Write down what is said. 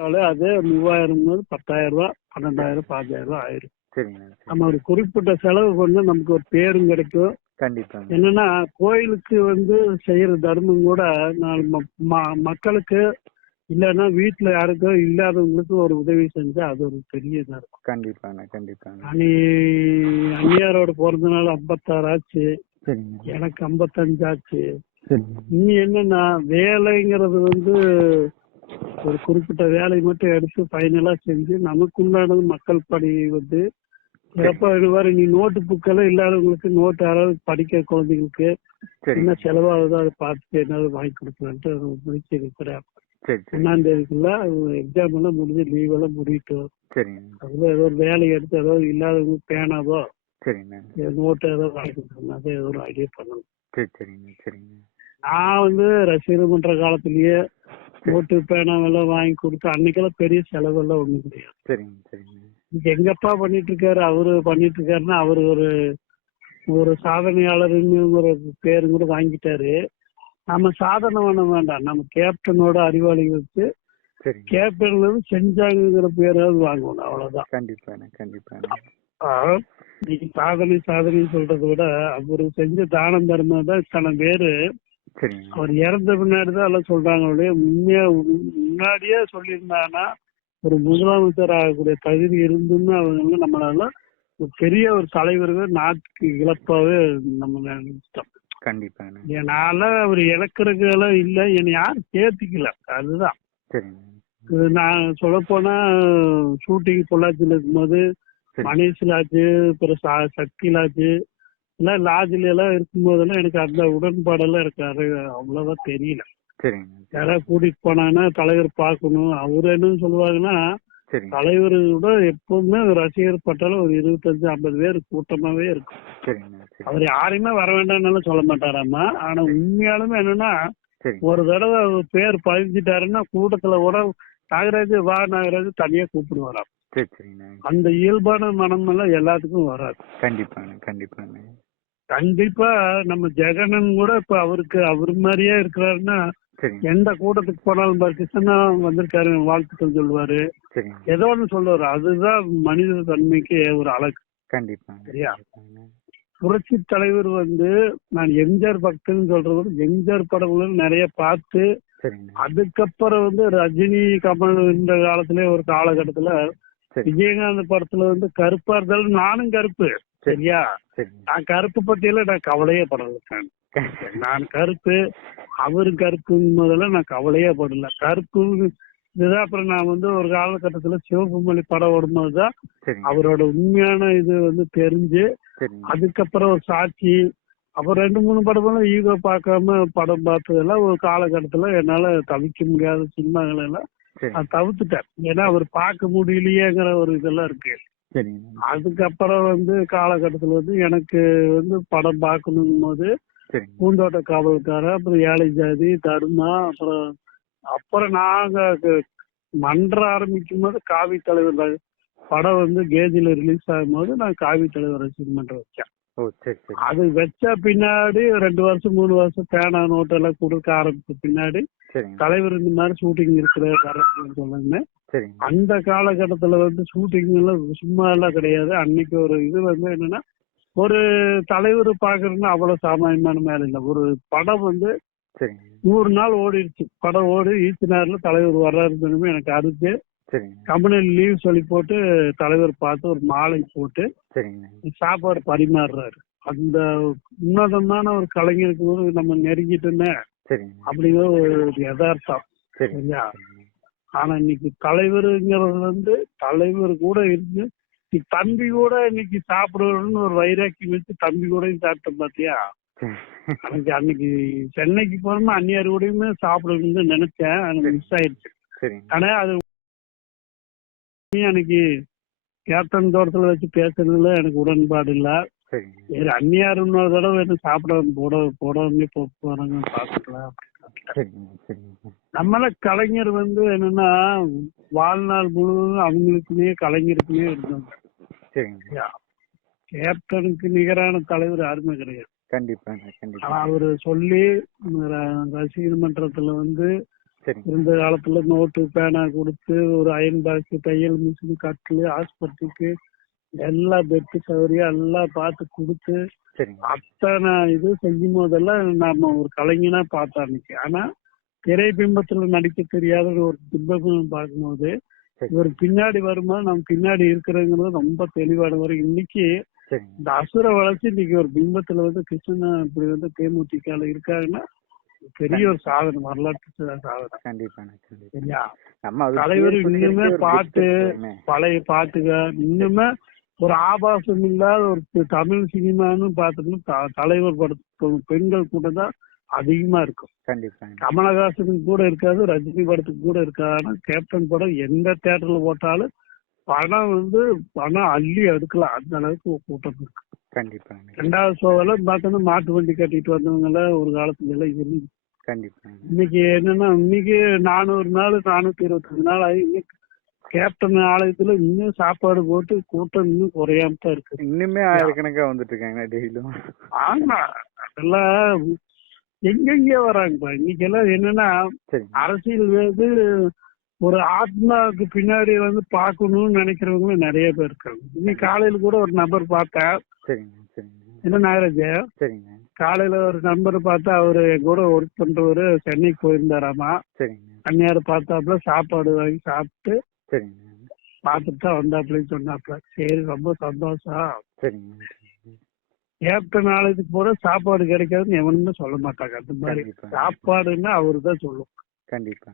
கொடுத்தாலே அது 3000 10,000 12,000 15,000 ஆயிரும். நம்ம ஒரு குறிப்பிட்ட செலவு பண்ண நமக்கு ஒரு பேரும் கிடைக்கும். கண்டிப்பா. என்னன்னா கோயிலுக்கு செய்யற தர்மம் கூட மக்களுக்கு இல்லன்னா வீட்டுல யாருக்கோ இல்லாதவங்களுக்கு ஒரு உதவி செஞ்சா அது ஒரு பெரிய இதா இருக்கும். கண்டிப்பா. அண்ணியாரோட பிறந்த நாள் 56 ஆச்சு, எனக்கு 55 ஆச்சு. இனி என்னன்னா வேலைங்கிறது ஒரு குறிப்பிட்ட வேலையை மட்டும் எடுத்து ஃபைனலா செஞ்சு நமக்குள்ளானது மக்கள் படி சிறப்பா எழுவாரு. நீ நோட்டு புக்கெல்லாம் இல்லாதவங்களுக்கு நோட்டு யாராவது படிக்கிற குழந்தைங்களுக்கு என்ன செலவாகுதோ அதை பார்த்துட்டு என்னாவது வாங்கி கொடுக்கலான்ட்டு முடிச்சு இருக்கிறேன். 1ஆம் தேதிக்குள்ள எக்ஸாம் எல்லாம் முடிஞ்சு லீவ் எல்லாம் முடியட்டும். அதுல ஏதோ ஒரு வேலையை எடுத்து ஏதோ இல்லாதவங்க பேனாவோ நோட்டு ஏதோ வாங்கி கொடுக்கணும். அதை ஏதோ ஒரு ஐடியா பண்ணணும். நான் ரசிகர் பண்ற காலத்திலேயே நோட்டு பேனாவெல்லாம் வாங்கி கொடுத்து அன்னைக்கெல்லாம் பெரிய செலவெல்லாம் ஒண்ணும் கிடையாது. எங்க அப்பா பண்ணிட்டு இருக்காரு, அவரு பண்ணிட்டு இருக்காருன்னா அவரு ஒரு சாதனையாளர்னு ஒரு பேரு கூட வாங்கிட்டாரு. நம்ம சாதனை பண்ண வேண்டாம், நம்ம கேப்டனோட அறிவாளி வச்சு கேப்டன்ல இருந்து செஞ்சாங்கிற பேராவது வாங்கணும், அவ்வளவுதான். நீங்க சாதனை சொல்றதை விட அவரு செஞ்ச தானம் தர்மம் தான் இத்தனை பேரு அவர் இறந்த பின்னாடிதான் எல்லாம் சொல்றாங்க. முன்னாடியே சொல்லியிருந்தாங்கன்னா ஒரு முதலமைச்சர் ஆகக்கூடிய தகுதி இருந்துன்னு அவங்க நம்மளால பெரிய ஒரு தலைவர்கள் நாட்டுக்கு இழப்பாவே நம்ம நினைச்சிட்டோம். என்னால அவர் இழக்கிறதுலாம் இல்ல, என்னை யாரும் சேர்த்திக்கல. அதுதான் நான் சொல்ல போனா ஷூட்டிங் பொள்ளாச்சியில இருக்கும்போது மணேஷ் லாட்ஜு அப்புறம் சக்தி லாட்ஜு எல்லாம் லாட்ஜில எல்லாம் இருக்கும்போதெல்லாம் எனக்கு அந்த உடன்பாடெல்லாம் எனக்கு அவ்வளவுதான் தெரியல. யாராவது கூட்டிட்டு போனாங்கன்னா தலைவர் பார்க்கணும். அவரு என்ன சொல்லுவாங்கன்னா தலைவரோட எப்பவுமே ரசிகர் பட்டாலும் ஒரு 25-50 பேர் கூட்டமாவே இருக்கும். அவர் யாரையுமே வர வேண்டாம்னாலும் சொல்ல மாட்டாராமா. ஆனா உண்மையாலுமே என்னன்னா ஒரு தடவை அவர் பேர் பதிஞ்சிட்டாருன்னா கூட்டத்துல கூட நாகராஜ் வா நாகராஜ் தனியா கூப்பிடுவாராம். அந்த இயல்பான மனம் எல்லாம் எல்லாத்துக்கும் வராது. கண்டிப்பா நம்ம ஜெகனன் கூட இப்ப அவரு மாதிரியே இருக்கிறாருன்னா எந்த கூட்டத்துக்கு போனாலும் கிருஷ்ணா வந்திருக்காரு வாழ்த்துக்கள் சொல்லுவாரு, ஏதோ ஒண்ணு சொல்லுவாரு. அதுதான் மனித தன்மைக்கு ஒரு அழகு. சரியா? புரட்சி தலைவர் நான் எம்ஜிஆர் பக்தன்னு சொல்றது எம்ஜிஆர் படங்களும் நிறைய பார்த்து அதுக்கப்புறம் ரஜினி கமல் இந்த காலத்திலே ஒரு காலகட்டத்துல விஜயகாந்த் படத்துல கருப்பா இருந்தாலும் நானும் கருப்பு. சரியா? நான் கருப்பு பத்தியெல்லாம் நான் கவலையே படல. நான் கருப்பு அவரு கருப்புங்கும் போதெல்லாம் நான் கவலையே படல. கருப்பு இதுதான். அப்புறம் நான் ஒரு காலகட்டத்துல சிவகுமலி படம் ஓடும்போதுதான் அவரோட உண்மையான இது தெரிஞ்சு அதுக்கப்புறம் ஒரு சாட்சி அப்புறம் 2-3 படமெல்லாம் ஈகோ பார்க்காம படம் பார்த்ததெல்லாம் ஒரு காலகட்டத்துல என்னால தவிக்க முடியாத சினிமாக்கள் எல்லாம் நான் தவிர்த்துட்டேன். ஏன்னா அவர் பார்க்க முடியலையேங்கிற ஒரு இதெல்லாம் இருக்கு. அதுக்கப்புறம் காலகட்டத்துல எனக்கு படம் பார்க்கணும் போது பூந்தோட்ட காவல்காரன், அப்புறம் ஏழை ஜாதி, தர்மா, அப்புறம் நாங்க மன்ற ஆரம்பிக்கும் போது காவி தலைவர் படம் கேஜில ரிலீஸ் ஆகும் போது நான் காவி தலைவர் ரசிகர் மன்றம் வச்சேன். அது வச்ச பின்னாடி 2 வருஷம் 3 வருஷம் பேனா நோட்டு எல்லாம் கொடுக்க ஆரம்பிச்ச பின்னாடி தலைவர் இந்த மாதிரி ஷூட்டிங் இருக்கிற சொன்னாங்க. அந்த காலகட்டத்துல ஷூட்டிங் எல்லாம் சும்மா எல்லாம் கிடையாது. அன்னைக்கு ஒரு இது என்னன்னா ஒரு தலைவர் பாக்குறதுன்னா அவ்வளவு சாமானியமான மேல இல்ல. ஒரு படம் 100 நாள் ஓடிடுச்சு. படம் ஓடி ஈச்சனார்ல தலைவர் வர்றாருன்னு எனக்கு அறிஞ்சு கம்பெனில லீவ் சொல்லி போட்டு தலைவர் பார்த்து ஒரு மாலை போட்டு சாப்பாடு பரிமாறுறாரு. அந்த உன்னதமான ஒரு கலைஞருக்கு நம்ம நெருங்கிட்டோமே அப்படிங்கிற ஒரு யதார்த்தம். சரியா? ஆனா இன்னைக்கு தலைவருங்கிறது தலைவர் கூட இருந்து தம்பி கூட இன்னைக்கு சாப்பிடுறோம்னு ஒரு வைராக்கியம் வச்சு தம்பி கூட சாப்பிட்டோம் பாத்தியா? அன்னைக்கு சென்னைக்கு போனோம்னா அந்நியார் கூடயுமே சாப்பிடணும்னு நினைச்சேன். எனக்கு மிஸ் ஆயிடுச்சு. ஆனா அது அன்னைக்கு கேப்டன் தோட்டத்துல வச்சு பேசுறதுல எனக்கு உடன்பாடு இல்ல. அந்நியார் இன்னொரு தடவை என்ன சாப்பிட போடாமே போறாங்க பாத்துக்கலாம். நம்மள கலைஞர் என்னன்னா வாழ்நாள் முழுவதும் அவங்களுக்குமே கலைஞருக்குமே இருந்தாங்க. கேப்டனுக்கு நிகரான தலைவர் யாருமே கிடையாது. அவரு சொல்லி ரசிகர் மன்றத்துல இந்த காலத்துல நோட்டு பேனா கொடுத்து ஒரு அயன் பாக்ஸ், தையல் மிஷின், கட்டில், ஹாஸ்பிட்டலுக்கு எல்லாம் பெட்டு சௌகரியம் எல்லாம் பார்த்து கொடுத்து அத்தனை இது செய்யும் போதெல்லாம் நாம ஒரு கலைஞனா பார்த்தோம் அன்னைக்கு. ஆனா திரை பிம்பத்துல நடிக்க தெரியாத ஒரு பிம்பம் பார்க்கும்போது இவர் பின்னாடி வரும்போது நம்ம பின்னாடி இருக்கிறவங்கிறது ரொம்ப தெளிவான வரும். இன்னைக்கு இந்த அசுர வளர்ச்சி இன்னைக்கு ஒரு பிம்பத்துல வந்து கிருஷ்ணன் இப்படி வந்து தேமுதிக இருக்காருன்னா பெரிய ஒரு சாதனை, வரலாற்று சாதனை. கண்டிப்பா சரியா? தலைவர் இன்னுமே பாட்டு, பழைய பாட்டுக இன்னுமே ஒரு ஆபாசம் இல்லாத ஒரு தமிழ் சினிமான்னு பாத்தோம்னா தலைவர் படத்துக்கு பெண்கள் கூட தான் அதிகமா இருக்கும். கமலஹாசனுக்கு கூட இருக்காது, ரஜினி படத்துக்கு கூட இருக்காது. ஆனா கேப்டன் படம் எந்த தியேட்டர்ல போட்டாலும் பணம் அள்ளி எடுக்கலாம், அந்த அளவுக்கு கூட்டம் இருக்கு. கண்டிப்பா. ரெண்டாவது ஷோவெல்லாம் பார்த்தோம்னா மாட்டு வண்டி கட்டிட்டு வந்தவங்க எல்லாம் ஒரு காலத்துல எல்லாம் இருந்து. இன்னைக்கு என்னன்னா இன்னைக்கு 400 நாள் 425 நாள் ஆகி இன்னைக்கு கேப்டன் ஆலயத்துல இன்னும் சாப்பாடு போட்டு கூட்டம் இன்னும் குறையாம தான் இருக்கு. இன்னுமே ஆயிரக்கணக்கா வந்துட்டு இருக்காங்க டெய்லியும். ஆமா, அதெல்லாம் எங்கெங்க வராங்கப்பா. இன்னைக்கு எல்லாம் என்னன்னா அரசியல் வந்து ஒரு ஆத்மாவுக்கு பின்னாடி வந்து பாக்கணும்னு நினைக்கிறவங்க நிறைய பேர் இருக்காங்க. இன்னைக்கு காலையில கூட ஒரு நபர் பார்த்தேன். என்ன நாகராஜ, காலையில ஒரு நம்பர் பார்த்தா அவரு என் கூட ஒர்க் பண்றவரு சென்னைக்கு போயிருந்தாராமா. அந்நியார பார்த்தாப்புல சாப்பாடு வாங்கி சாப்பிட்டு பார்த்துட்டு தான் வந்தாப்புலன்னு சொன்னாப்புல. சரி, ரொம்ப சந்தோஷம். கேப்டன் ஆலயத்துக்கு போற சாப்பாடு கிடைக்காதுன்னு எவனுமே சொல்ல மாட்டாங்க. அந்த மாதிரி சாப்பாடுன்னா அவரு தான் சொல்லுவோம். கண்டிப்பா.